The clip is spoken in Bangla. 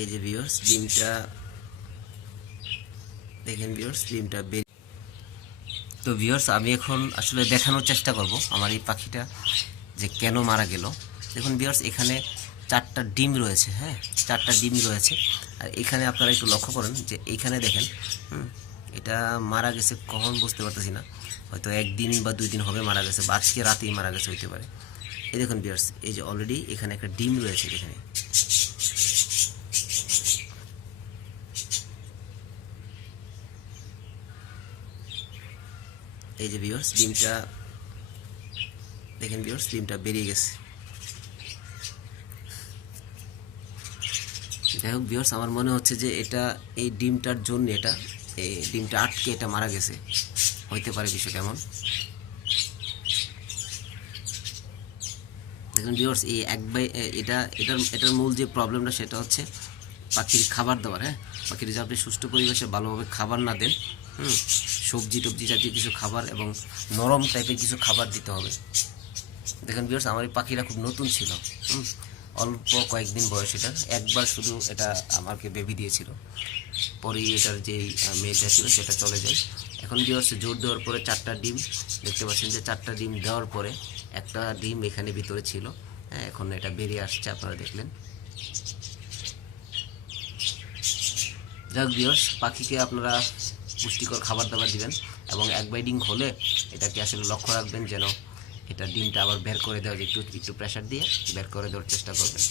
এই যে ভিউয়ার্স ডিমটা দেখেন, ভিউয়ার্স ডিমটা বের। তো ভিউয়ার্স আমি এখন আসলে দেখানোর চেষ্টা করব আমার এই পাখিটা যে কেন মারা গেল। দেখুন ভিউয়ার্স এখানে 4টা ডিম রয়েছে, হ্যাঁ 4টা ডিম রয়েছে। আর এখানে আপনারা একটু লক্ষ্য করেন যে এইখানে দেখেন এটা মারা গেছে কখন বুঝতে পারতেছি না, হয়তো 1 দিন বা 2 দিন হবে মারা গেছে, বা আজকে রাতেই মারা গেছে হইতে পারে। এই দেখুন ভিউয়ার্স এই যে অলরেডি এখানে একটা ডিম রয়েছে এখানে। এই যে ভিউয়ার্স ডিমটা দেখেন, ভিউয়ার্স ডিমটা বেরিয়ে গেছে। যাই হোক ভিউয়ার্স আমার মনে হচ্ছে যে এটা এই ডিমটার জন্য এই ডিমটা আটকে এটা মারা গেছে, হইতে পারে বিষয়টা এমন। দেখুন ভিউয়ার্স এই এটার মূল যে প্রবলেমটা সেটা হচ্ছে পাখির খাবার দাবার। হ্যাঁ পাখির যদি আপনি সুষ্ঠু পরিবেশে ভালোভাবে খাবার না দেন, সবজি টবজি জাতীয় কিছু খাবার এবং নরম টাইপের কিছু খাবার দিতে হবে। দেখেন ভিউয়ার্স আমার এই পাখিরা খুব নতুন ছিল, অল্প কয়েকদিন বয়স। এটা একবার শুধু এটা আমাকে বেবি দিয়েছিল, পরেই এটার যেই মেয়েটা ছিল সেটা চলে যায়। এখন ভিউয়ার্স জোর দেওয়ার পরে 4টা ডিম দেখতে পাচ্ছেন যে 4টা ডিম দেওয়ার পরে একটা ডিম এখানে ভিতরে ছিল, হ্যাঁ এখন এটা বেরিয়ে আসছে আপনারা দেখলেন। যাক ভিউয়ার্স পাখিকে আপনারা পুষ্টিকর খাবার দাবার দিবেন এবং এক বাইডিং হলে এটাকে আসলে লক্ষ্য রাখবেন যেন এটা ডিমটা আবার বের করে দেওয়া যায়, একটু প্রেশার দিয়ে বের করে দেওয়ার চেষ্টা করবেন।